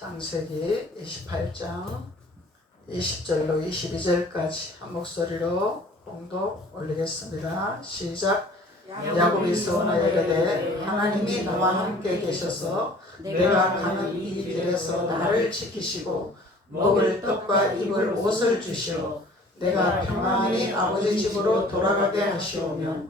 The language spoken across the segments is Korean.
창세기 28장 20절로 22절까지 한 목소리로 봉독 올리겠습니다. 시작. 야곱이 서원하여 이르되 하나님이 나와 함께 계셔서 내가 가는 이 길에서 나를 지키시고 먹을 떡과 입을 옷을 주시오. 내가 평안히 아버지 집으로 돌아가게 하시오며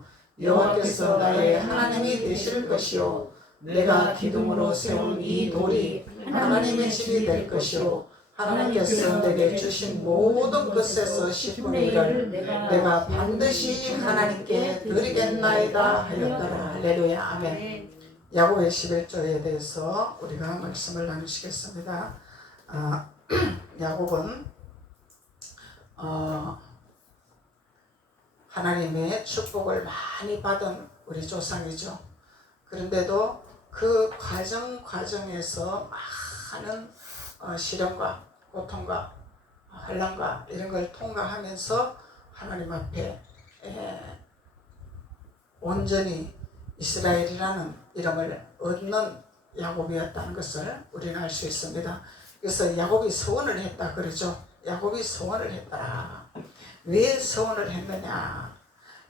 여호와께서 나의 하나님이 되실 것이오. 내가 기둥으로 세운 이 돌이 하나님의 집이 될 것이오. 하나님께서 내게 주신 모든 것에서 10분의 1을 내가 반드시 하나님께 드리겠나이다 하였더라. 할렐루야. 아멘. 야곱의 11조에 대해서 우리가 말씀을 나누시겠습니다. 야곱은 하나님의 축복을 많이 받은 우리 조상이죠. 그런데도 그 과정에서 많은 시련과 고통과 환난과 이런 걸 통과하면서 하나님 앞에 온전히 이스라엘이라는 이름을 얻는 야곱이었다는 것을 우리는 알 수 있습니다. 그래서 야곱이 서원을 했다 그러죠. 야곱이 서원을 했더라. 왜 서원을 했느냐?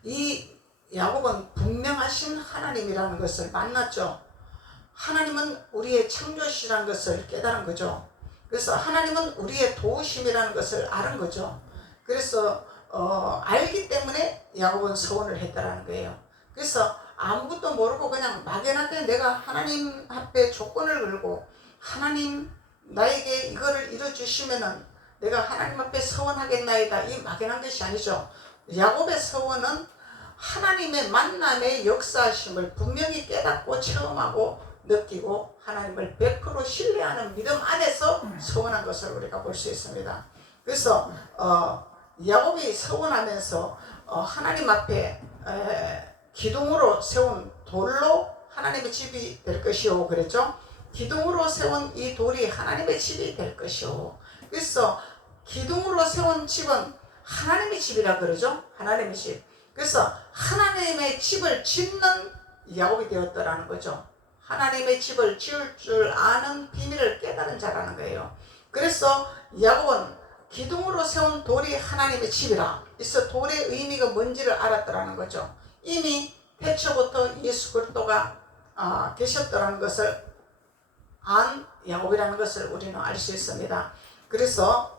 이 야곱은 분명하신 하나님이라는 것을 만났죠. 하나님은 우리의 창조시라는 것을 깨달은 거죠. 그래서 하나님은 우리의 도우심이라는 것을 아는 거죠. 그래서 알기 때문에 야곱은 서원을 했다라는 거예요. 그래서 아무것도 모르고 그냥 막연하게 내가 하나님 앞에 조건을 걸고 하나님 나에게 이거를 이뤄주시면은 내가 하나님 앞에 서원하겠나이다, 이 막연한 것이 아니죠. 야곱의 서원은 하나님의 만남의 역사하심을 분명히 깨닫고 체험하고 느끼고 하나님을 100% 신뢰하는 믿음 안에서 서원한 것을 우리가 볼 수 있습니다. 그래서 야곱이 서원하면서 하나님 앞에 기둥으로 세운 돌로 하나님의 집이 될 것이오 그랬죠. 기둥으로 세운 이 돌이 하나님의 집이 될 것이오. 그래서 기둥으로 세운 집은 하나님의 집이라 그러죠. 하나님의 집. 그래서 하나님의 집을 짓는 야곱이 되었더라는 거죠. 하나님의 집을 지을 줄 아는 비밀을 깨달은 자라는 거예요. 그래서 야곱은 기둥으로 세운 돌이 하나님의 집이라. 그래서 돌의 의미가 뭔지를 알았더라는 거죠. 이미 태초부터 예수 그리스도가 계셨더라는 것을 안 야곱이라는 것을 우리는 알 수 있습니다. 그래서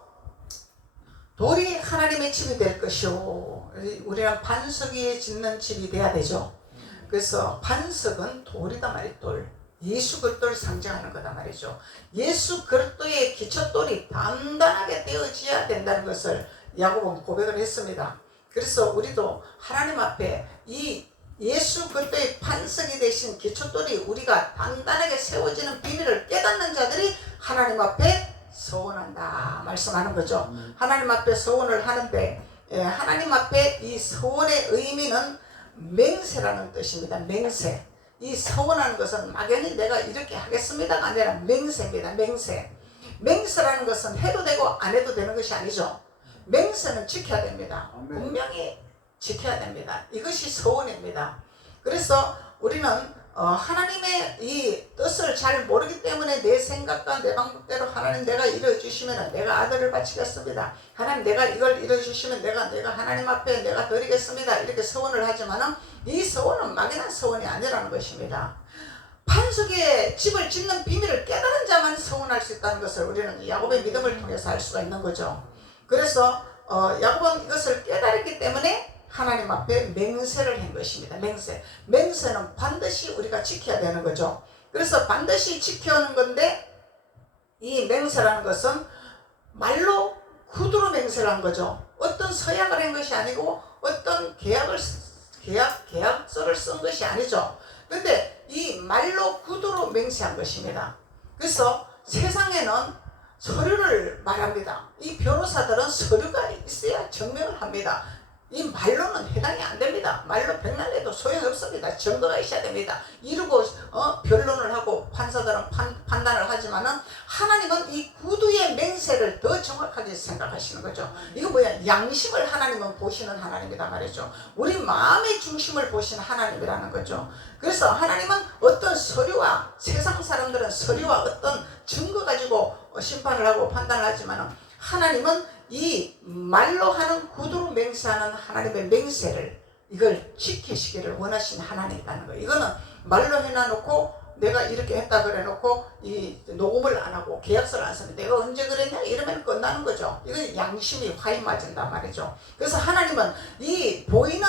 돌이 하나님의 집이 될 것이오. 우리는 반석 위에 짓는 집이 돼야 되죠. 그래서 반석은 돌이다 말이에요. 돌. 예수 그리스도를 상징하는 거다 말이죠. 예수 그리스도의 기초돌이 단단하게 되어져야 된다는 것을 야곱은 고백을 했습니다. 그래서 우리도 하나님 앞에 이 예수 그리스도의 반석이 되신 기초돌이 우리가 단단하게 세워지는 비밀을 깨닫는 자들이 하나님 앞에 서원한다 말씀하는 거죠. 하나님 앞에 서원을 하는데 하나님 앞에 이 서원의 의미는 맹세라는 뜻입니다. 맹세. 이 서원하는 것은 막연히 내가 이렇게 하겠습니다가 아니라 맹세입니다. 맹세. 맹세라는 것은 해도 되고 안 해도 되는 것이 아니죠. 맹세는 지켜야 됩니다. 분명히 지켜야 됩니다. 이것이 서원입니다. 그래서 우리는 하나님의 이 뜻을 잘 모르기 때문에 내 생각과 내 방법대로 하나님 내가 이루어주시면 내가 아들을 바치겠습니다. 하나님 내가 이걸 이루어주시면 내가 하나님 앞에 내가 드리겠습니다. 이렇게 서원을 하지만은 이 서원은 막연한 서원이 아니라는 것입니다. 반석에 집을 짓는 비밀을 깨달은 자만 서원할 수 있다는 것을 우리는 야곱의 믿음을 통해서 알 수가 있는 거죠. 그래서 야곱은 이것을 깨달았기 때문에 하나님 앞에 맹세를 한 것입니다. 맹세는 반드시 우리가 지켜야 되는 거죠. 그래서 반드시 지켜오는 건데 이 맹세라는 것은 말로 구두로 맹세를 한 거죠. 어떤 서약을 한 것이 아니고 어떤 계약서를 쓴 것이 아니죠. 그런데 이 말로 구두로 맹세한 것입니다. 그래서 세상에는 서류를 말합니다. 이 변호사들은 서류가 있어야 증명을 합니다. 이 말로는 해당이 안 됩니다. 말로 백날 해도 소용없습니다. 증거가 있어야 됩니다. 이러고 변론을 하고 판사들은 판단을 하지만은 하나님은 이 구두의 맹세를 더 정확하게 생각하시는 거죠. 이거 뭐야? 양심을 하나님은 보시는 하나님이다 말이죠. 우리 마음의 중심을 보시는 하나님이라는 거죠. 그래서 하나님은 어떤 서류와 세상 사람들은 서류와 어떤 증거 가지고 심판을 하고 판단을 하지만 하나님은 이 말로 하는 구두로 맹세하는 하나님의 맹세를 이걸 지키시기를 원하신 하나님이라는 거예요. 이거는 말로 해놔놓고 내가 이렇게 했다 그래 놓고 이 녹음을 안 하고 계약서를 안 쓰면 내가 언제 그랬냐 이러면 끝나는 거죠. 이건 양심이 화인 맞은단 말이죠. 그래서 하나님은 이 보이는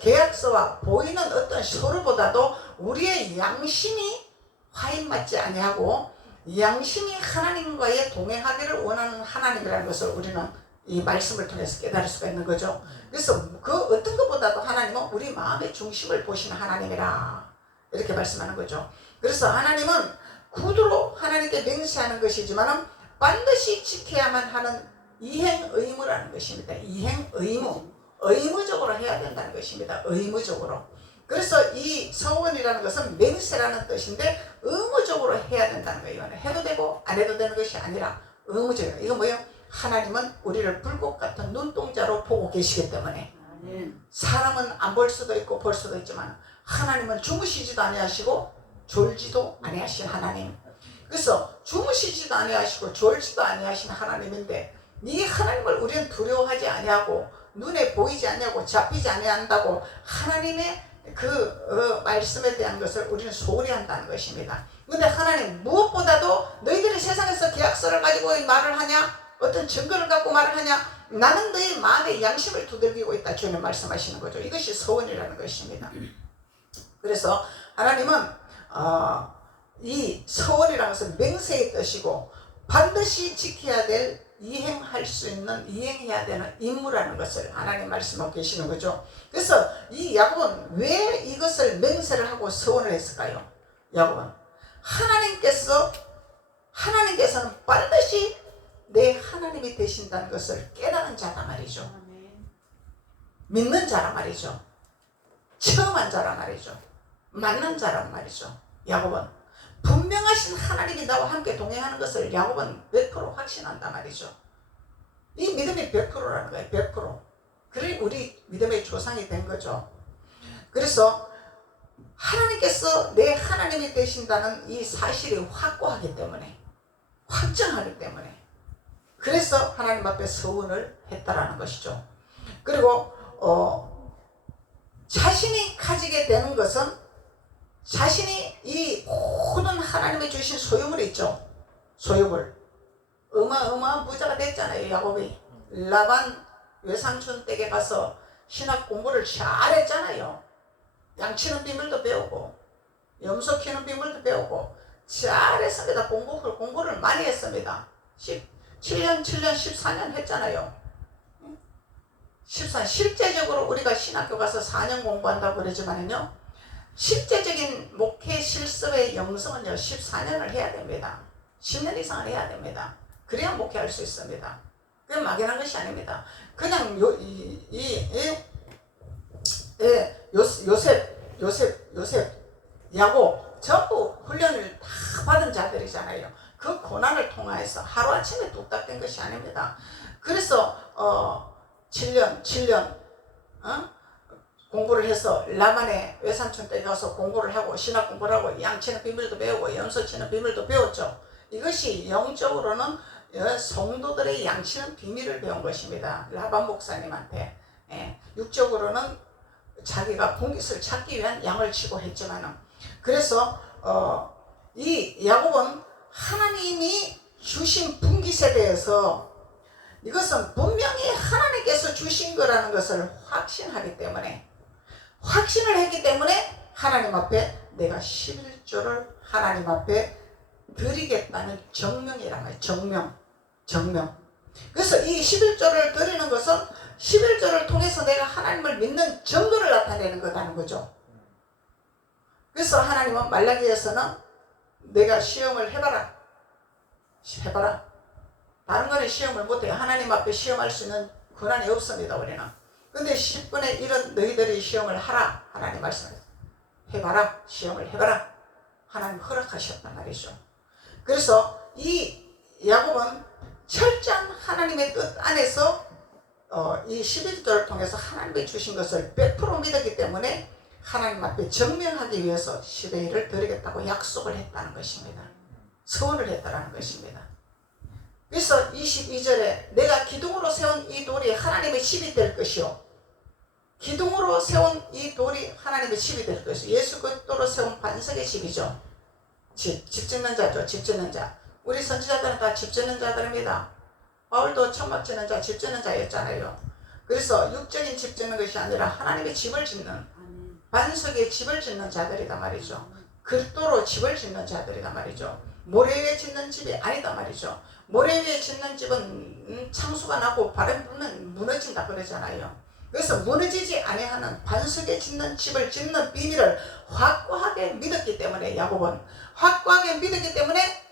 계약서와 보이는 어떤 서류보다도 우리의 양심이 화인 맞지 아니하고 양심이 하나님과의 동행하기를 원하는 하나님이라는 것을 우리는 이 말씀을 통해서 깨달을 수가 있는 거죠. 그래서 그 어떤 것보다도 하나님은 우리 마음의 중심을 보시는 하나님이라 이렇게 말씀하는 거죠. 그래서 하나님은 구두로 하나님께 맹세하는 것이지만 반드시 지켜야만 하는 이행 의무라는 것입니다. 이행 의무, 의무적으로 해야 된다는 것입니다. 의무적으로. 그래서 이 서원이라는 것은 맹세라는 뜻인데 의무적으로 해야 된다는 거예요. 이거는 해도 되고 안 해도 되는 것이 아니라 의무적이에요. 이거 뭐예요? 하나님은 우리를 불꽃 같은 눈동자로 보고 계시기 때문에 사람은 안 볼 수도 있고 볼 수도 있지만 하나님은 주무시지도 아니하시고 졸지도 아니하신 하나님. 그래서 주무시지도 아니하시고 졸지도 아니하신 하나님인데 이 하나님을 우리는 두려워하지 아니하고 눈에 보이지 아니하고 잡히지 아니한다고 하나님의 그 말씀에 대한 것을 우리는 소홀히 한다는 것입니다. 근데 하나님 무엇보다도 너희들이 세상에서 계약서를 가지고 말을 하냐? 어떤 증거를 갖고 말을 하냐? 나는 너희 마음의 양심을 두들기고 있다. 주님 말씀하시는 거죠. 이것이 서원이라는 것입니다. 그래서 하나님은 이 서원이라는 것은 맹세의 뜻이고 반드시 지켜야 될 이행할 수 있는 이행해야 되는 임무라는 것을 하나님 말씀하고 계시는 거죠. 그래서 이 야곱은 왜 이것을 맹세를 하고 서원을 했을까요? 야곱은 하나님께서는 반드시 내 하나님이 되신다는 것을 깨달은 자란 말이죠. 믿는 자란 말이죠. 체험한 자란 말이죠. 맞는 자란 말이죠. 야곱은 분명하신 하나님이 나와 함께 동행하는 것을 야곱은 100% 확신한단 말이죠. 이 믿음이 100%라는 거예요. 100%. 그래 우리 믿음의 조상이 된 거죠. 그래서 하나님께서 내 하나님이 되신다는 이 사실이 확고하기 때문에, 확정하기 때문에, 그래서 하나님 앞에 서원을 했다라는 것이죠. 그리고 자신이 가지게 되는 것은 자신이 이 모든 하나님이 주신 소유물이 있죠. 소유물. 어마어마한 부자가 됐잖아요. 야곱이. 라반 외삼촌 댁에 가서 신학 공부를 잘했잖아요. 양치는 비밀도 배우고 염소 키우는 비밀도 배우고 잘했습니다. 공부를 많이 했습니다. 7년 14년 했잖아요. 14년. 실제적으로 우리가 신학교 가서 4년 공부한다고 그러지만요, 실제적인 목회 실습의 영성은요 14년을 해야 됩니다. 10년 이상을 해야 됩니다. 그래야 목회할 수 있습니다. 그건 막연한 것이 아닙니다. 그냥 요셉, 야곱 전부 훈련을 다 받은 자들이잖아요. 그 고난을 통해서 하루아침에 뚝딱 된 것이 아닙니다. 그래서 7년 공부를 해서 라반의 외삼촌 댁에 가서 공부를 하고 신학 공부를 하고 양치는 비밀도 배우고 염소 치는 비밀도 배웠죠. 이것이 영적으로는 성도들의 양치는 비밀을 배운 것입니다. 라반 목사님한테. 육적으로는 자기가 분깃을 찾기 위한 양을 치고 했지만은, 그래서 이 야곱은 하나님이 주신 분깃에 대해서 이것은 분명히 하나님께서 주신 거라는 것을 확신하기 때문에, 확신을 했기 때문에 하나님 앞에 내가 11조를 하나님 앞에 드리겠다는 정명이란 말이에요. 정명. 그래서 이 11조를 드리는 것은 11조를 통해서 내가 하나님을 믿는 증거를 나타내는 거라는 거죠. 그래서 하나님은 말라기에서는 내가 시험을 해봐라. 다른 거는 시험을 못해요. 하나님 앞에 시험할 수 있는 권한이 없습니다. 우리는. 근데 10분의 1은 너희들이 시험을 하라. 하나님 말씀을 해봐라. 시험을 해봐라. 하나님 허락하셨단 말이죠. 그래서 이 야곱은 철저한 하나님의 뜻 안에서 이 11조를 통해서 하나님이 주신 것을 100% 믿었기 때문에 하나님 앞에 증명하기 위해서 10의 1을 드리겠다고 약속을 했다는 것입니다. 서원을 했다는 것입니다. 그래서 22절에 내가 기둥으로 세운 이 돌이 하나님의 집이 될 것이요. 기둥으로 세운 이 돌이 하나님의 집이 될 것이요. 예수 그리스도로 세운 반석의 집이죠. 집 짓는 자죠. 집 짓는 자. 우리 선지자들은 다 집 짓는 자들입니다. 바울도 천막 짓는 자, 집 짓는 자였잖아요. 그래서 육적인 집 짓는 것이 아니라 하나님의 집을 짓는, 반석의 집을 짓는 자들이다 말이죠. 그리스도로 집을 짓는 자들이다 말이죠. 모래 위에 짓는 집이 아니다 말이죠. 모래 위에 짓는 집은 창수가 나고 바람 불면 무너진다 그러잖아요. 그래서 무너지지 아니하는 반석에 짓는 집을 짓는 비밀을 확고하게 믿었기 때문에, 야곱은 확고하게 믿었기 때문에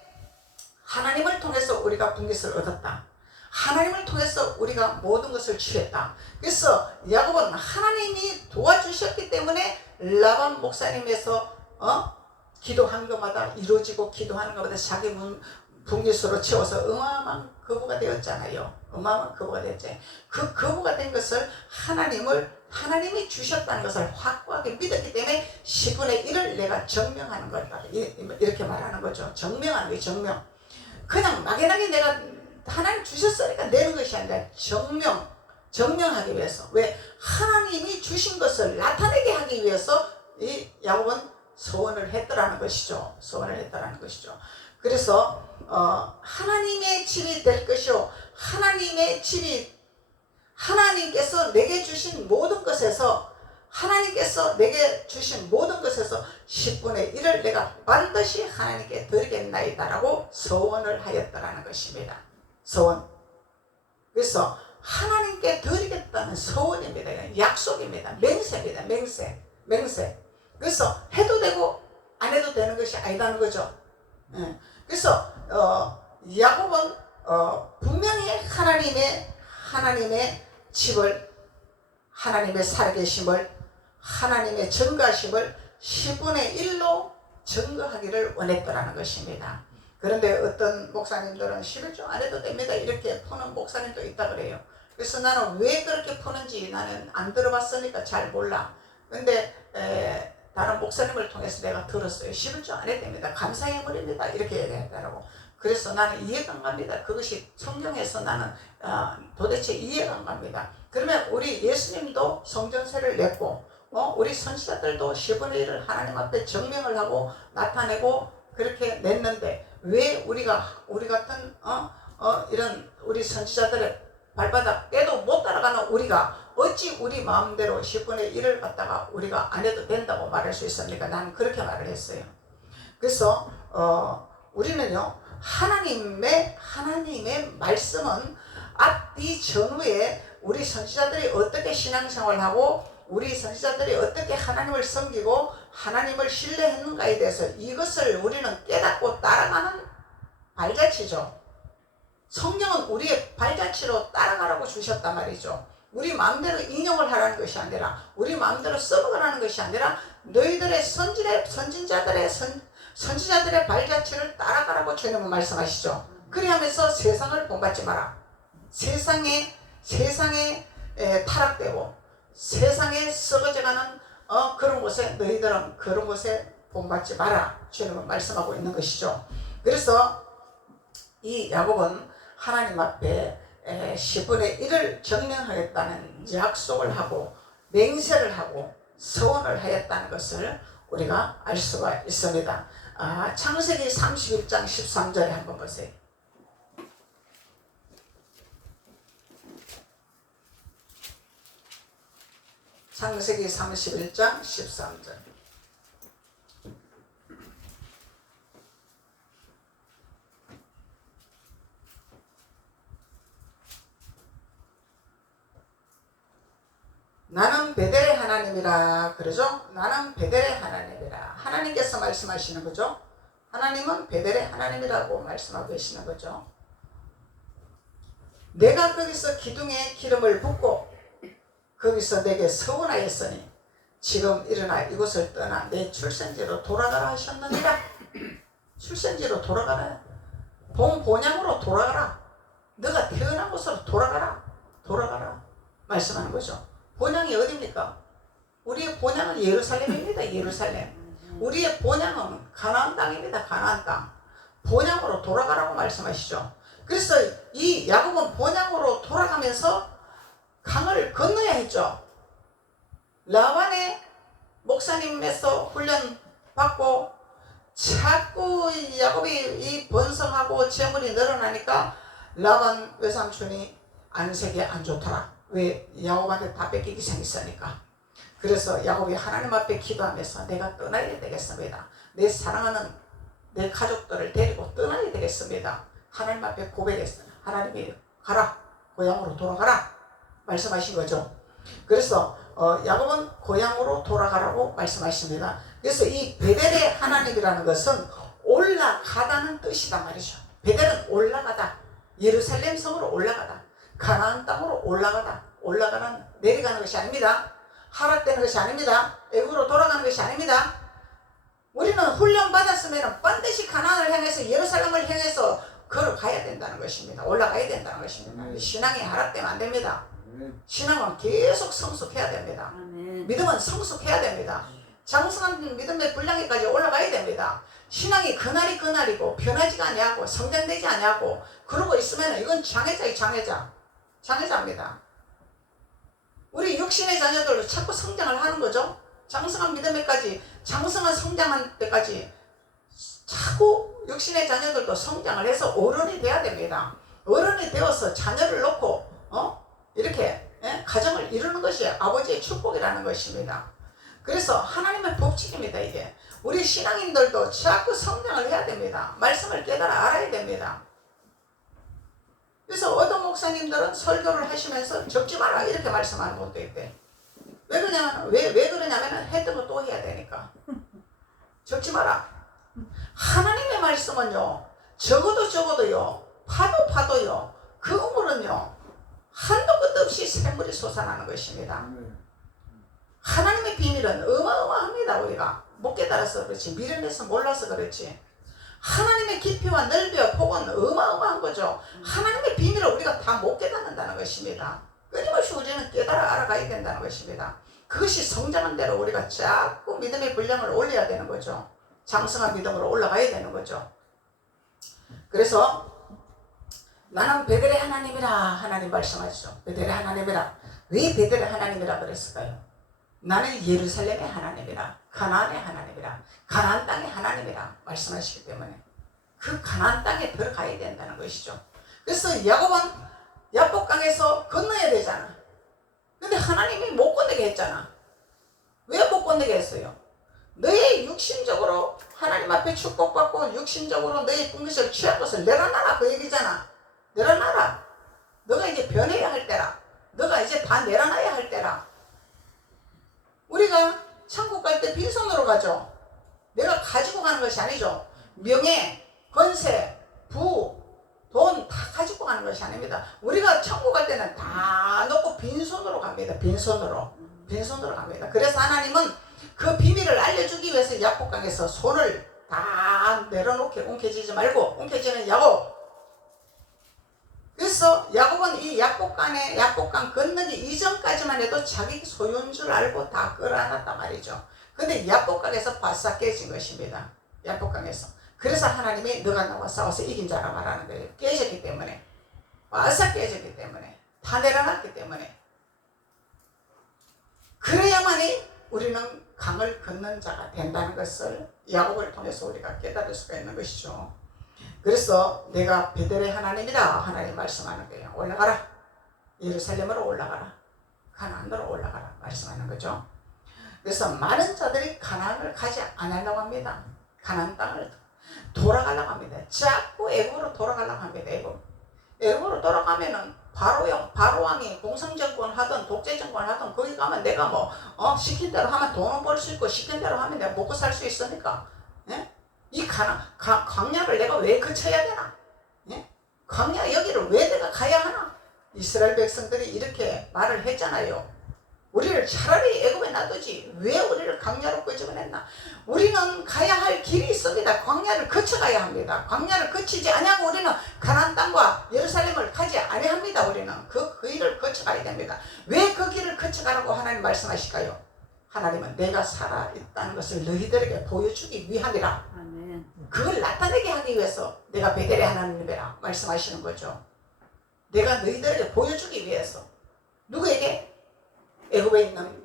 하나님을 통해서 우리가 분깃을 얻었다. 하나님을 통해서 우리가 모든 것을 취했다. 그래서 야곱은 하나님이 도와주셨기 때문에 라반 목사님에서 기도한 것마다 이루어지고, 기도하는 것마다 자기 분깃으로 채워서 어마어마한 거부가 되었잖아요. 어마어마한 거부가 되었지. 그 거부가 된 것을 하나님이 주셨다는 것을 확고하게 믿었기 때문에 10분의 1을 내가 정명하는 거다. 이렇게 말하는 거죠. 정명하는 게 정명. 그냥 막연하게 내가 하나님 주셨으니까 내는 것이 아니라 정명하기 위해서. 왜? 하나님이 주신 것을 나타내게 하기 위해서 이 야곱은 소원을 했더라는 것이죠. 소원을 했더라는 것이죠. 그래서 하나님의 집이 될 것이요, 하나님의 집이, 하나님께서 내게 주신 모든 것에서, 하나님께서 내게 주신 모든 것에서 10분의 1을 내가 반드시 하나님께 드리겠나이다 라고 소원을 하였더라는 것입니다. 소원. 그래서 하나님께 드리겠다는 소원입니다. 약속입니다. 맹세입니다. 맹세. 그래서 해도 되고 안 해도 되는 것이 아니라는 거죠. 그래서 야곱은 분명히 하나님의 집을, 하나님의 살아계심을, 하나님의 증거하심을 10분의 1로 증거하기를 원했더라는 것입니다. 그런데 어떤 목사님들은 11조 안 해도 됩니다 이렇게 푸는 목사님도 있다 그래요. 그래서 나는 왜 그렇게 푸는지 나는 안 들어봤으니까 잘 몰라. 근데 다른 목사님을 통해서 내가 들었어요. 11조 안 해도 됩니다. 감사해버립니다 이렇게 얘기했더라고. 그래서 나는 이해가 안 갑니다. 그것이 성경에서 나는 도대체 이해가 안 갑니다. 그러면 우리 예수님도 성전세를 냈고, 우리 선지자들도 10분의 1을 하나님 앞에 증명을 하고 나타내고 그렇게 냈는데, 왜 우리 같은 이런 우리 선지자들의 발바닥 깨도 못 따라가는 우리가 어찌 우리 마음대로 10분의 1을 갖다가 우리가 안 해도 된다고 말할 수 있습니까? 나는 그렇게 말을 했어요. 그래서 우리는요, 하나님의 말씀은 앞뒤 전후에 우리 선지자들이 어떻게 신앙생활하고 우리 선지자들이 어떻게 하나님을 섬기고 하나님을 신뢰했는가에 대해서 이것을 우리는 깨닫고 따라가는 발자취죠. 성경은 우리의 발자취로 따라가라고 주셨단 말이죠. 우리 마음대로 인용을 하라는 것이 아니라, 우리 마음대로 써먹으라는 것이 아니라 너희들의 선지자들의 발자취를 따라가라고 주님은 말씀하시죠. 그리하면서 세상을 본받지 마라. 세상에 타락되고 세상에 썩어져가는 그런 곳에 너희들은 그런 곳에 본받지 마라. 주님은 말씀하고 있는 것이죠. 그래서 이 야곱은 하나님 앞에 10분의 1을 정명하겠다는 약속을 하고 맹세를 하고 서원을 하였다는 것을 우리가 알 수가 있습니다. 창세기 31장 13절에 한번 보세요. 창세기 31장 13절. 나는 베델의 하나님이라 그러죠. 나는 베델의 하나님이라. 하나님께서 말씀하시는 거죠. 하나님은 베델의 하나님이라고 말씀하고 계시는 거죠. 내가 거기서 기둥에 기름을 붓고 거기서 내게 서원하였으니 지금 일어나 이곳을 떠나 내 출생지로 돌아가라 하셨느니라. 출생지로 돌아가라. 본향으로 돌아가라. 너가 태어난 곳으로 돌아가라. 말씀하는 거죠. 본향이 어디입니까? 우리의 본향은 예루살렘입니다. 예루살렘. 우리의 본향은 가나안 땅입니다. 가나안 땅. 본향으로 돌아가라고 말씀하시죠. 그래서 이 야곱은 본향으로 돌아가면서 강을 건너야 했죠. 라반의 목사님에서 훈련 받고 자꾸 야곱이 이 번성하고 재물이 늘어나니까 라반 외삼촌이 안색이 안 좋더라. 왜? 야곱한테 다 뺏기기 생겼으니까. 그래서 야곱이 하나님 앞에 기도하면서 내가 떠나야 되겠습니다. 내 사랑하는 내 가족들을 데리고 떠나야 되겠습니다. 하나님 앞에 고백했어요. 하나님이 가라, 고향으로 돌아가라 말씀하신 거죠. 그래서 야곱은 고향으로 돌아가라고 말씀하십니다. 그래서 이 베델의 하나님이라는 것은 올라가다는 뜻이다 말이죠. 베델은 올라가다, 예루살렘 성으로 올라가다, 가나안 땅으로 올라가다. 올라가는, 내려가는 것이 아닙니다. 하락되는 것이 아닙니다. 애굽으로 돌아가는 것이 아닙니다. 우리는 훈련 받았으면 반드시 가나안을 향해서, 예루살렘을 향해서 걸어가야 된다는 것입니다. 올라가야 된다는 것입니다. 신앙이 하락되면 안 됩니다. 신앙은 계속 성숙해야 됩니다. 믿음은 성숙해야 됩니다. 장성한 믿음의 분량에까지 올라가야 됩니다. 신앙이 그날이 그날이고 변하지가 아니하고 성장되지 아니하고 그러고 있으면 이건 장애자의 장애자입니다. 우리 육신의 자녀들도 자꾸 성장을 하는 거죠. 장성한 믿음에까지, 장성한 성장할 때까지 자꾸 육신의 자녀들도 성장을 해서 어른이 돼야 됩니다. 어른이 되어서 자녀를 놓고 이렇게 가정을 이루는 것이 아버지의 축복이라는 것입니다. 그래서 하나님의 법칙입니다. 이게 우리 신앙인들도 자꾸 성장을 해야 됩니다. 말씀을 깨달아 알아야 됩니다. 그래서 어떤 목사님들은 설교를 하시면서 적지 마라 이렇게 말씀하는 것도 있대. 왜 그러냐면 했던 거 또 해야 되니까. 적지 마라. 하나님의 말씀은요, 적어도요, 파도요, 그 우물은요, 한도 끝도 없이 샘물이 솟아나는 것입니다. 하나님의 비밀은 어마어마합니다. 우리가 못 깨달아서 그렇지, 미련해서 몰라서 그렇지. 하나님의 깊이와 넓이와 폭은 어마어마한 거죠. 하나님의 비밀을 우리가 다 못 깨닫는다는 것입니다. 끊임없이 우리는 깨달아 알아가야 된다는 것입니다. 그것이 성장한 대로 우리가 자꾸 믿음의 분량을 올려야 되는 거죠. 장성한 믿음으로 올라가야 되는 거죠. 그래서 나는 베델의 하나님이라 하나님 말씀하시죠. 베델의 하나님이라. 왜 베델의 하나님이라 그랬을까요? 나는 예루살렘의 하나님이라, 가나안의 하나님이라, 가나안 땅의 하나님이라 말씀하시기 때문에 그 가나안 땅에 들어가야 된다는 것이죠. 그래서 야곱은 야복강에서 건너야 되잖아. 근데 하나님이 못 건너게 했잖아. 왜 못 건너게 했어요? 너의 육신적으로 하나님 앞에 축복받고 육신적으로 너의 분깃을 취한 것을 내려놔라 그 얘기잖아. 내려놔라. 너가 이제 변해야 할 때라. 너가 이제 다 내려놔야 할 때라. 우리가 천국 갈 때 빈손으로 가죠. 내가 가지고 가는 것이 아니죠. 명예, 권세, 부, 돈 다 가지고 가는 것이 아닙니다. 우리가 천국 갈 때는 다 놓고 빈손으로 갑니다. 빈손으로 갑니다. 그래서 하나님은 그 비밀을 알려주기 위해서 야복강에서 손을 다 내려놓게 움켜쥐지 말고, 움켜쥐는 야곱. 그래서 야곱은 이 야복강 건너기 이전까지만 해도 자기 소유인 줄 알고 다 끌어안았단 말이죠. 근데 야복강에서 바싹 깨진 것입니다. 야복강에서. 그래서 하나님이 너가 나와 싸워서 이긴 자라 말하는 거예요. 깨졌기 때문에. 바싹 깨졌기 때문에. 다 내려놨기 때문에. 그래야만이 우리는 강을 건넌 자가 된다는 것을 야곱을 통해서 우리가 깨달을 수가 있는 것이죠. 그래서 내가 베델의 하나님이다 하나님 말씀하는 거예요. 올라가라. 예루살렘으로 올라가라. 가나안으로 올라가라 말씀하는 거죠. 그래서 많은 자들이 가나안을 가지 않으려고 합니다. 가나안 땅을 돌아가려고 합니다. 자꾸 애굽으로 돌아가려고 합니다. 애굽으로 돌아가면은 바로왕이 공성정권 하든 독재정권 하든 거기 가면 내가 시킨 대로 하면 돈은 벌 수 있고 시킨 대로 하면 내가 먹고 살 수 있으니까. 예? 이 광야를 내가 왜 거쳐야 되나? 예? 광야 여기를 왜 내가 가야 하나? 이스라엘 백성들이 이렇게 말을 했잖아요. 우리를 차라리 애굽에 놔두지 왜 우리를 광야로 끄집어냈나? 우리는 가야 할 길이 있습니다. 광야를 거쳐가야 합니다. 광야를 거치지 아니하고 우리는 가나안 땅과 예루살렘을 가지 아니합니다. 우리는 그 길을 거쳐가야 됩니다. 왜 그 길을 거쳐가라고 하나님 말씀하실까요? 하나님은 내가 살아있다는 것을 너희들에게 보여주기 위함이라. 그걸 나타내게 하기 보여주기 위해서 내가 베델의 하나님이라 말씀하시는 거죠. 내가 너희들에게 보여주기 위해서. 누구에게? 애굽에 있는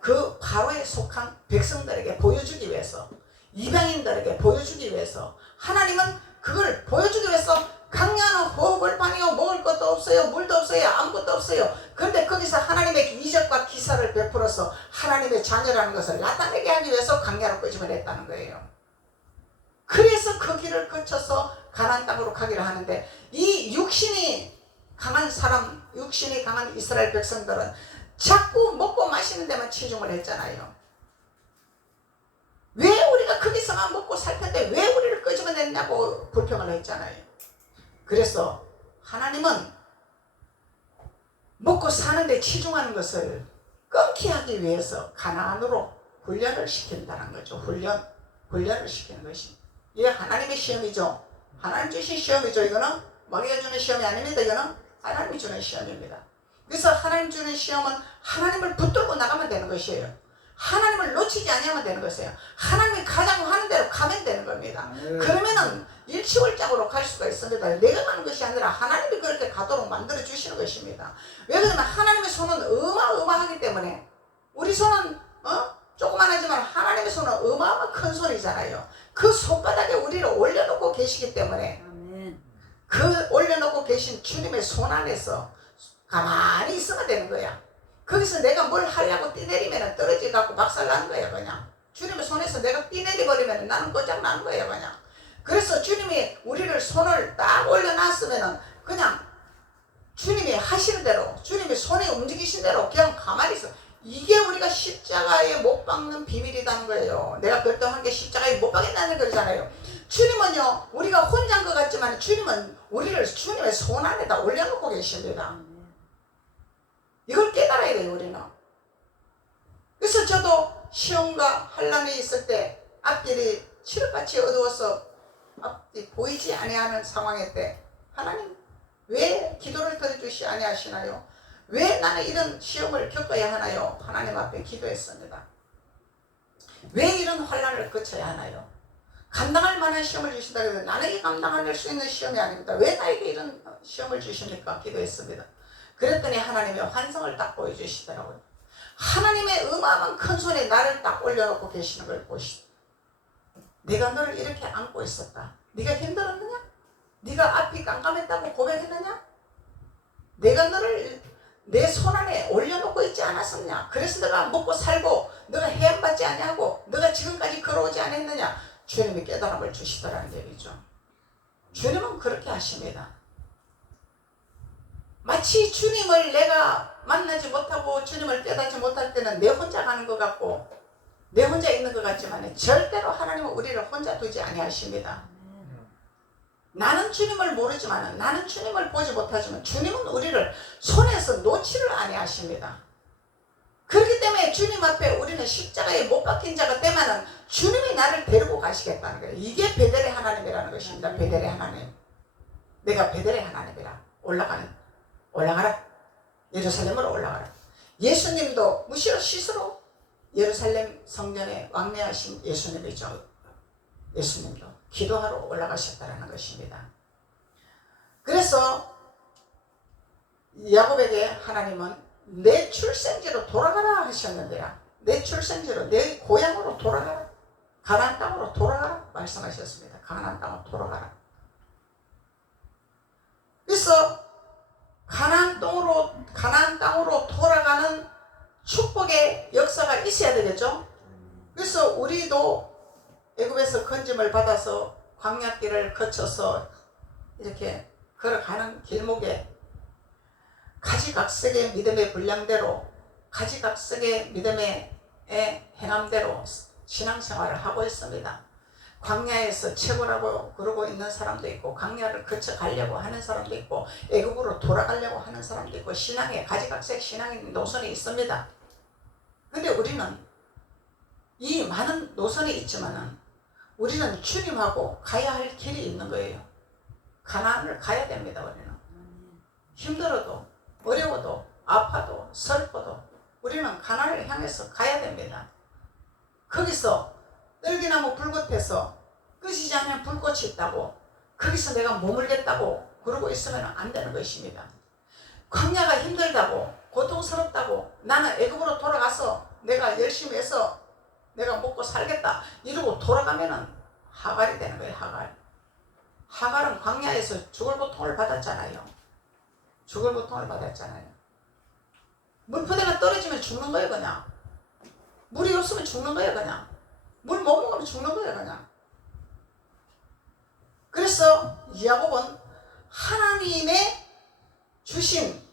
그 바로에 속한 백성들에게 보여주기 위해서, 이방인들에게 보여주기 위해서, 하나님은 그걸 보여주기 위해서 강야는 호흡을판이요, 먹을 것도 없어요, 물도 없어요, 아무것도 없어요. 그런데 거기서 하나님의 이적과 기사를 베풀어서 하나님의 자녀라는 것을 나타내게 하기 위해서 강야로 끄집어냈다는 거예요. 그래서 그 길을 거쳐서 가나안 땅으로 가기를 하는데, 이 육신이 강한 사람, 육신이 강한 이스라엘 백성들은 자꾸 먹고 마시는 데만 치중을 했잖아요. 왜 우리가 거기서만 먹고 살 텐데 왜 우리를 끄집어냈냐고 불평을 했잖아요. 그래서 하나님은 먹고 사는데 치중하는 것을 끊게 하기 위해서 가나안으로 훈련을 시킨다는 거죠. 훈련을 시키는 것입니다. 이게 하나님의 시험이죠. 하나님 주신 시험이죠. 이거는 마귀가 주는 시험이 아닙니다. 이거는 하나님이 주는 시험입니다. 그래서 하나님 주는 시험은 하나님을 붙들고 나가면 되는 것이에요. 하나님을 놓치지 아니하면 되는 것이에요. 하나님이 가자고 하는 대로 가면 되는 겁니다. 그러면은 일치월장으로 갈 수가 있습니다. 내가 가는 것이 아니라 하나님이 그렇게 가도록 만들어 주시는 것입니다. 왜 그러면 하나님의 손은 어마어마하기 때문에, 우리 손은 조그만하지만 하나님의 손은 어마어마한 큰 손이잖아요. 그 손바닥에 우리를 올려놓고 계시기 때문에, 그 올려놓고 계신 주님의 손 안에서 가만히 있으면 되는 거야. 거기서 내가 뭘 하려고 뛰내리면 떨어져갖고 박살나는 거야. 그냥 주님의 손에서 내가 뛰내려버리면 나는 고장 나는 거야. 그냥. 그래서 주님이 우리를 손을 딱 올려놨으면 그냥 주님이 하시는 대로, 주님이 손에 움직이신 대로 그냥 가만히 있어. 이게 우리가 십자가에 못 박는 비밀이라는 거예요. 내가 그랬던 한 게 십자가에 못 박인다는 거잖아요. 주님은요, 우리가 혼자인 것 같지만 주님은 우리를 주님의 손 안에다 올려놓고 계십니다. 이걸 깨달아야 돼요, 우리는. 그래서 저도 시험과 환난이 있을 때 앞길이 칠흑같이 어두워서 앞이 보이지 아니하는 상황일 때, 하나님 왜 기도를 들어주시 아니하시나요? 왜 나는 이런 시험을 겪어야 하나요? 하나님 앞에 기도했습니다. 왜 이런 환난을 거쳐야 하나요? 감당할 만한 시험을 주신다 해서 나는 이 감당할 수 있는 시험이 아닙니다. 왜 나에게 이런 시험을 주십니까? 기도했습니다. 그랬더니 하나님의 환상을 딱 보여주시더라고요. 하나님의 어마어마한 큰 손에 나를 딱 올려놓고 계시는 걸 보시죠. 내가 너를 이렇게 안고 있었다. 네가 힘들었느냐? 네가 앞이 깜깜했다고 고백했느냐? 내가 너를 내 손 안에 올려놓고 있지 않았었냐? 그래서 너가 먹고 살고 너가 해안받지 아니하고 너가 지금까지 걸어오지 않았느냐? 주님이 깨달음을 주시더라는 얘기죠. 주님은 그렇게 하십니다. 마치 주님을 내가 만나지 못하고 주님을 깨닫지 못할 때는 내 혼자 가는 것 같고 내 혼자 있는 것 같지만 절대로 하나님은 우리를 혼자 두지 아니하십니다. 나는 주님을 모르지만, 나는 주님을 보지 못하지만 주님은 우리를 손에서 놓지를 아니하십니다. 그렇기 때문에 주님 앞에 우리는 십자가에 못 박힌 자가 되면은 주님이 나를 데리고 가시겠다는 거예요. 이게 베델의 하나님이라는 것입니다. 베델의 하나님. 내가 베델의 하나님이라. 올라가라. 예루살렘으로 올라가라. 예수님도 무시로 스스로 예루살렘 성전에 왕래하신 예수님이죠. 예수님도 기도하러 올라가셨다는 것입니다. 그래서 야곱에게 하나님은 내 출생지로 돌아가라 하셨는데요. 내 출생지로, 내 고향으로 돌아가라. 가나안 땅으로 돌아가라 말씀하셨습니다. 가나안 땅으로 돌아가라. 그래서 가나안 땅으로 돌아가는 축복의 역사가 있어야 되겠죠. 그래서 우리도 애굽에서 건짐을 받아서 광야길을 거쳐서 이렇게 걸어가는 길목에 가지각색의 믿음의 분량대로, 가지각색의 믿음의 행함대로 신앙생활을 하고 있습니다. 광야에서 채굴하고 그러고 있는 사람도 있고, 광야를 거쳐 가려고 하는 사람도 있고, 애굽으로 돌아가려고 하는 사람도 있고, 신앙에 가지각색 신앙의 노선이 있습니다. 근데 우리는 이 많은 노선이 있지만은 우리는 주님하고 가야 할 길이 있는 거예요. 가나안을 가야 됩니다. 우리는 힘들어도 어려워도 아파도 슬퍼도 우리는 가나안을 향해서 가야 됩니다. 거기서 떨기나무 불 겉에서 끄지지 않으면 불꽃이 있다고, 거기서 내가 머물겠다고 그러고 있으면 안 되는 것입니다. 광야가 힘들다고, 고통스럽다고, 나는 애굽으로 돌아가서 내가 열심히 해서 내가 먹고 살겠다 이러고 돌아가면은 하갈이 되는 거예요. 하갈은 광야에서 죽을 고통을 받았잖아요. 죽을 고통을 받았잖아요. 물포대가 떨어지면 죽는 거예요. 그냥 물이 없으면 죽는 거예요. 그냥 물 못 먹으면 죽는 거예요. 그냥. 그래서 야곱은 하나님의 주신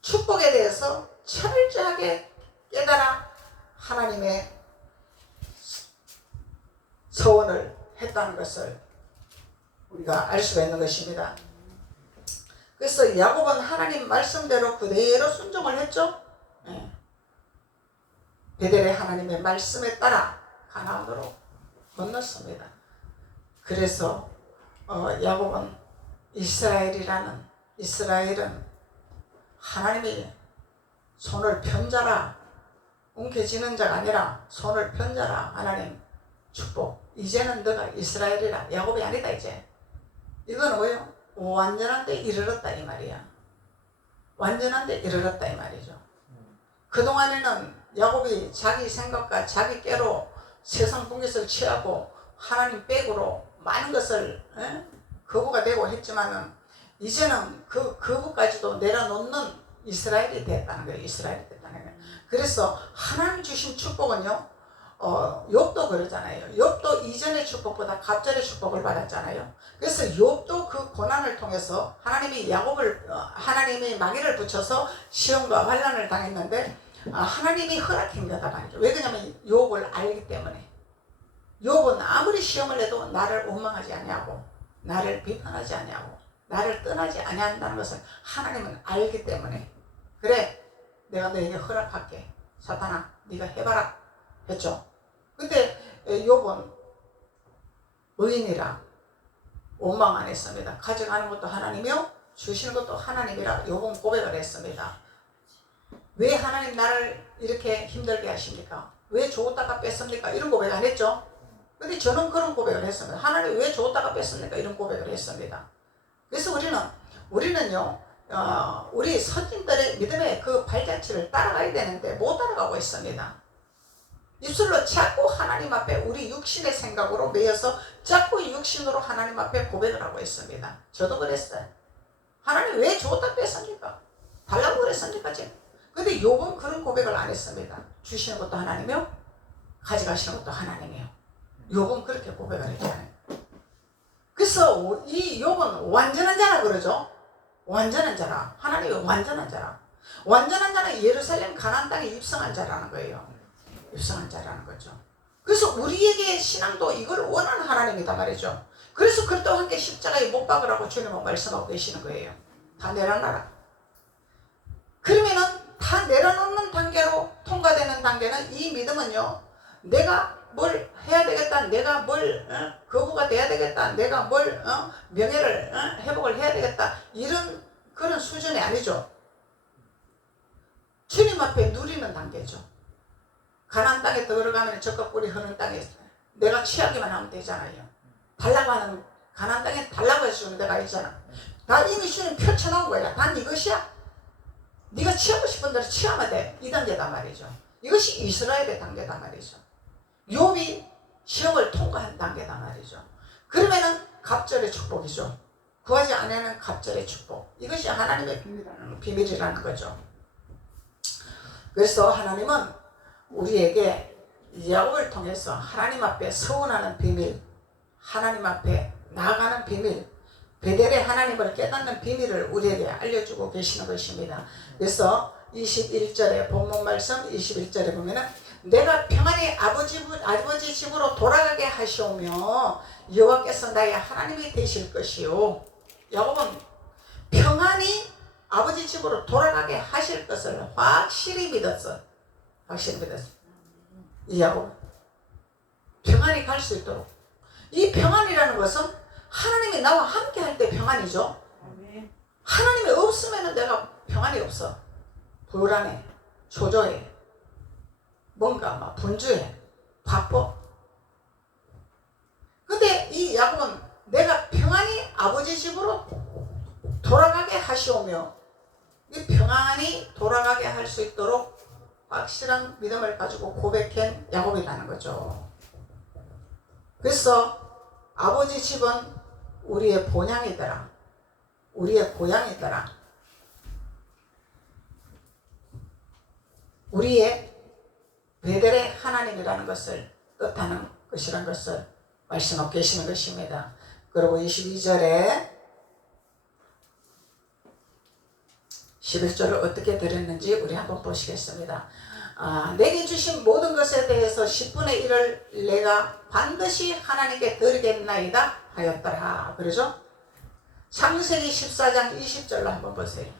축복에 대해서 철저하게 깨달아 하나님의 서원을 했다는 것을 우리가 알 수가 있는 것입니다. 그래서 야곱은 하나님 말씀대로 그대로 순종을 했죠. 베델의 하나님의 말씀에 따라 가나안으로 건넜습니다. 그래서 야곱은 이스라엘은 하나님이 손을 편 자라, 움켜쥐는 자가 아니라 손을 편 자라. 하나님 축복. 이제는 너가 이스라엘이라. 야곱이 아니다. 이제 이건 뭐예요? 완전한 데 이르렀다 이 말이야. 완전한 데 이르렀다 이 말이죠. 그동안에는 야곱이 자기 생각과 자기 깨로 세상 풍기를 취하고 하나님 백으로 많은 것을 거부가 되고 했지만은 이제는 그 거부까지도 내려놓는 이스라엘이 됐다는 거예요. 이스라엘이 됐다는 거예요. 그래서 하나님 주신 축복은요, 욥도 그러잖아요. 욥도 이전의 축복보다 갑절의 축복을 받았잖아요. 그래서 욥도 그 고난을 통해서 하나님이 야곱을 하나님이 마귀를 붙여서 시험과 환난을 당했는데 하나님이 허락한 거다 말이죠. 왜 그러냐면 욥을 알기 때문에. 욥은 아무리 시험을 해도 나를 원망하지 아니하고 나를 비판하지 아니하고 나를 떠나지 아니한다는 것을 하나님은 알기 때문에, 그래 내가 너에게 허락할게, 사탄아 네가 해봐라 했죠. 근데 욥은 의인이라 원망 안 했습니다. 가져가는 것도 하나님이요 주시는 것도 하나님이라 욥은 고백을 했습니다. 왜 하나님 나를 이렇게 힘들게 하십니까? 왜 좋다가 뺐습니까? 이런 고백 안 했죠. 근데 저는 그런 고백을 했습니다. 하나님 왜 좋다가 뺐습니까? 이런 고백을 했습니다. 그래서 우리는요, 우리 선진들의 믿음의 그 발자취를 따라가야 되는데 못 따라가고 있습니다. 입술로 자꾸 하나님 앞에 우리 육신의 생각으로 매여서 자꾸 육신으로 하나님 앞에 고백을 하고 있습니다. 저도 그랬어요. 하나님 왜 좋다 뺐습니까? 달라고 그랬습니까 지금? 근데 욥은 그런 고백을 안 했습니다. 주시는 것도 하나님이요, 가져가시는 것도 하나님이요. 욥은 그렇게 고백을 했잖아요. 그래서 이 욥은 완전한 자라 그러죠. 완전한 자라. 하나님이 완전한 자라. 완전한 자는 예루살렘 가나안 땅에 입성한 자라는 거예요. 입성한 자라는 거죠. 그래서 우리에게 신앙도 이걸 원하는 하나님이다 말이죠. 그래서 그것도 함께 십자가에 못 박으라고 주님은 말씀하고 계시는 거예요. 다 내려놔라. 그러면은 다 내려놓는 단계로 통과되는 단계는 이 믿음은요, 내가 뭘 해야 되겠다, 내가 뭘 거부가 돼야 되겠다, 내가 뭘 명예를 회복을 해야 되겠다, 이런 그런 수준이 아니죠. 주님 앞에 누리는 단계죠. 가나안 땅에 들어가면 젖과 꿀이 흐르는 땅에 내가 취하기만 하면 되잖아요. 달라고 하는 가나안 땅에 달라고 해주는 데가 있잖아. 다 이미 주님 펼쳐놓은 거야. 다 네 것이야. 네가 취하고 싶은 대로 취하면 돼. 이 단계단 말이죠. 이것이 이스라엘의 단계단 말이죠. 욥이 시험을 통과한 단계단 말이죠. 그러면은 갑절의 축복이죠. 구하지 않으면 갑절의 축복. 이것이 하나님의 비밀이라는 거죠. 그래서 하나님은 우리에게 야곱을 통해서 하나님 앞에 서원하는 비밀, 하나님 앞에 나아가는 비밀, 베델의 하나님을 깨닫는 비밀을 우리에게 알려주고 계시는 것입니다. 그래서 21절에 본문 말씀 21절에 보면은 내가 평안히 아버지 집으로 돌아가게 하시오며 여호와께서 나의 하나님이 되실 것이요. 야곱은 평안히 아버지 집으로 돌아가게 하실 것을 확실히 믿었어. 확실히 믿었어. 이 야곱 평안히 갈 수 있도록. 이 평안이라는 것은 하나님이 나와 함께 할 때 평안이죠. 하나님이 없으면 내가 평안이 없어. 불안해, 초조해, 뭔가 막 분주해, 바빠. 근데 이 이 야곱은 내가 평안히 아버지 집으로 돌아가게 하시오며, 이 평안히 돌아가게 할 수 있도록 확실한 믿음을 가지고 고백한 야곱이라는 거죠. 그래서 아버지 집은 우리의 본향이더라. 우리의 고향이더라. 우리의 베델의 하나님이라는 것을 뜻하는 것이라는 것을 말씀하고 계시는 것입니다. 그리고 22절에 11절을 어떻게 드렸는지 우리 한번 보시겠습니다. 내게 주신 모든 것에 대해서 10분의 1을 내가 반드시 하나님께 드리겠나이다 하였더라. 그러죠? 창세기 14장 20절로 한번 보세요.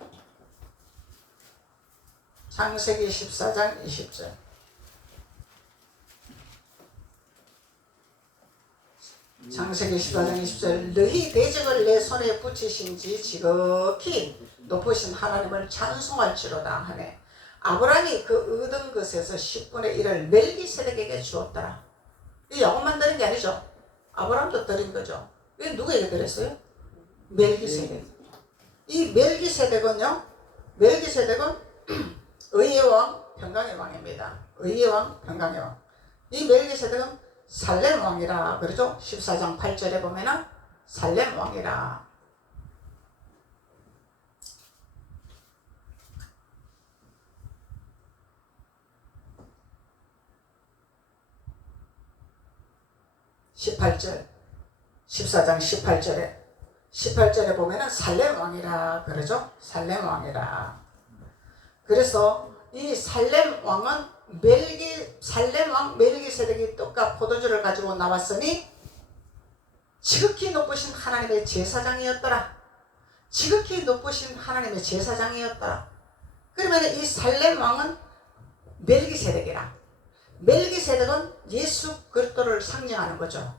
창세기 14장 20절. 창세기 14장 20절. 너희 대적을 내 손에 붙이신지 지극히 높으신 하나님을 찬송할지로다 하네. 아브라함이 그 얻은 것에서 10분의 1을 멜기세덱에게 주었더라. 이 야곱만 드린 게 아니죠. 아브라함도 드린 거죠. 이게 누구에게 드렸어요? 멜기세덱. 이 멜기세덱은 의의 왕, 평강의 왕입니다. 의의 왕, 평강의 왕. 이 멜기세덱은 살렘 왕이라 그러죠. 14장 8절에 보면은 살렘 왕이라. (18절) 14장 18절에 보면은 살렘 왕이라 그러죠. 살렘 왕이라. 그래서 이 살렘 왕은 살렘 왕 멜기세덱이 떡과 포도주를 가지고 나왔으니 지극히 높으신 하나님의 제사장이었더라. 지극히 높으신 하나님의 제사장이었더라. 그러면 이 살렘 왕은 멜기세덱이라. 멜기세덱은 예수 그리스도를 상징하는 거죠.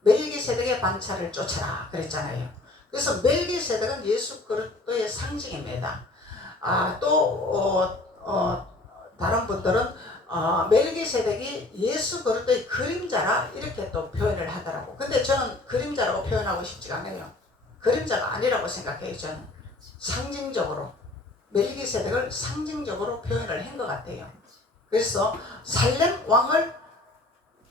멜기세덱의 반차를 쫓아라 그랬잖아요. 그래서 멜기세덱은 예수 그리스도의 상징입니다. 다른 분들은 멜기세덱이 예수 그리스도의 그림자라 이렇게 또 표현을 하더라고. 근데 저는 그림자라고 표현하고 싶지가 않아요. 그림자가 아니라고 생각해요. 저는 상징적으로 멜기세덱을 상징적으로 표현을 한 것 같아요. 그래서 살렘 왕을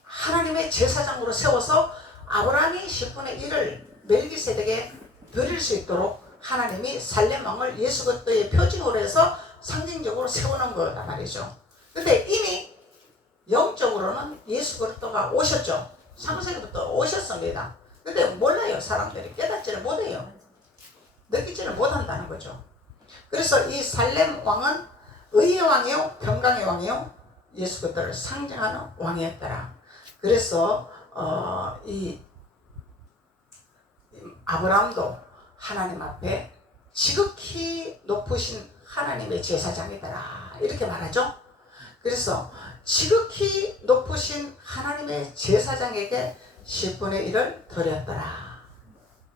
하나님의 제사장으로 세워서 아브라함이 10분의 1을 멜기세덱에 드릴 수 있도록 하나님이 살렘 왕을 예수 그리스도의 표징으로 해서 상징적으로 세우는 거란 말이죠. 근데 이미 영적으로는 예수 그리스도가 오셨죠. 창세기부터 오셨습니다. 근데 몰라요. 사람들이 깨닫지를 못해요. 느끼지를 못한다는 거죠. 그래서 이 살렘 왕은 의의 왕이요 평강의 왕이요 예수 그리스도를 상징하는 왕이었더라. 그래서 이 아브라함도 하나님 앞에 지극히 높으신 하나님의 제사장이더라 이렇게 말하죠. 그래서 지극히 높으신 하나님의 제사장에게 10분의 1을 드렸더라.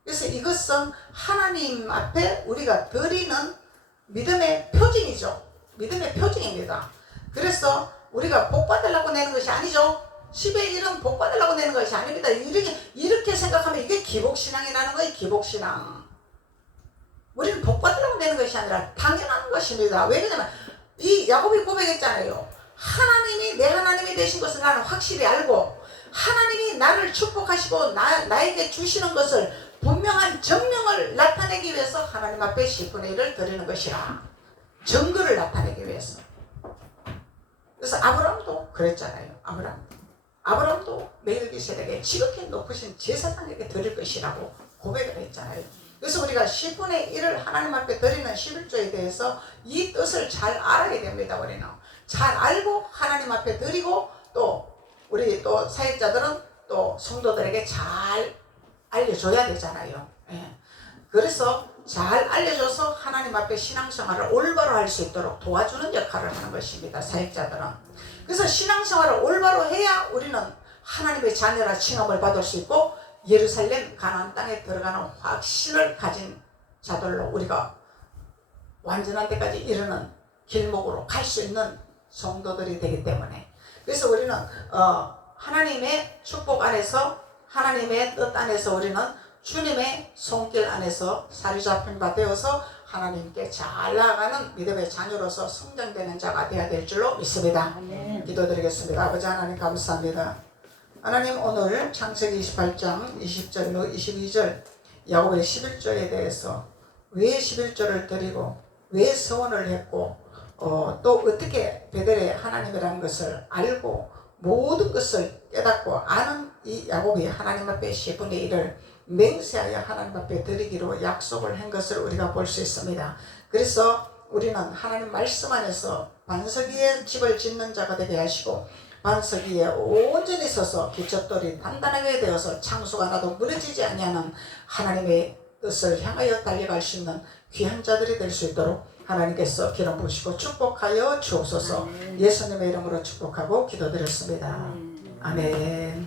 그래서 이것은 하나님 앞에 우리가 드리는 믿음의 표징이죠. 믿음의 표징입니다. 그래서 우리가 복 받으려고 내는 것이 아니죠. 10의 1은 복 받으려고 내는 것이 아닙니다. 이렇게 생각하면 이게 기복신앙이라는 거예요. 기복신앙. 우리는 복 받으려고 내는 것이 아니라 당연한 것입니다. 왜 그러냐면 이 야곱이 고백했잖아요. 하나님이 내 하나님이 되신 것을 나는 확실히 알고 하나님이 나를 축복하시고 나에게 주시는 것을 분명한 증명을 나타내기 위해서 하나님 앞에 10분의 1을 드리는 것이라. 증거를 나타내기 위해서. 그래서 아브라함도 그랬잖아요. 아브라함도 멜기세덱에게 지극히 높으신 제사장에게 드릴 것이라고 고백을 했잖아요. 그래서 우리가 10분의 1을 하나님 앞에 드리는 11조에 대해서 이 뜻을 잘 알아야 됩니다. 우리는 잘 알고 하나님 앞에 드리고 또 우리 또 사역자들은 또 성도들에게 잘 알려줘야 되잖아요. 예. 그래서 잘 알려줘서 하나님 앞에 신앙생활을 올바로 할 수 있도록 도와주는 역할을 하는 것입니다. 사역자들은. 그래서 신앙생활을 올바로 해야 우리는 하나님의 자녀라 칭함을 받을 수 있고 예루살렘 가나안 땅에 들어가는 확신을 가진 자들로 우리가 완전한 데까지 이르는 길목으로 갈 수 있는 성도들이 되기 때문에. 그래서 우리는 하나님의 축복 안에서 하나님의 뜻 안에서 우리는 주님의 손길 안에서 사로잡힌 바 되어서 하나님께 잘 나아가는 믿음의 자녀로서 성장되는 자가 되어야 될 줄로 믿습니다. 기도드리겠습니다. 아버지 하나님 감사합니다. 하나님 오늘 창세기 28장 20절로 22절 야곱의 11조에 대해서 왜 11조를 드리고 왜 서원을 했고 또 어떻게 베델의 하나님이라는 것을 알고 모든 것을 깨닫고 아는 이 야곱이 하나님 앞에 10분의 1을 맹세하여 하나님 앞에 드리기로 약속을 한 것을 우리가 볼 수 있습니다. 그래서 우리는 하나님 말씀 안에서 반석 위에 집을 짓는 자가 되게 하시고 반석 위에 온전히 서서 기초돌이 단단하게 되어서 창수가 나도 무너지지 아니하는 하나님의 뜻을 향하여 달려갈 수 있는 귀한 자들이 될 수 있도록 하나님께서 기름 부으시고 축복하여 주옵소서. 예수님의 이름으로 축복하고 기도드렸습니다. 아멘.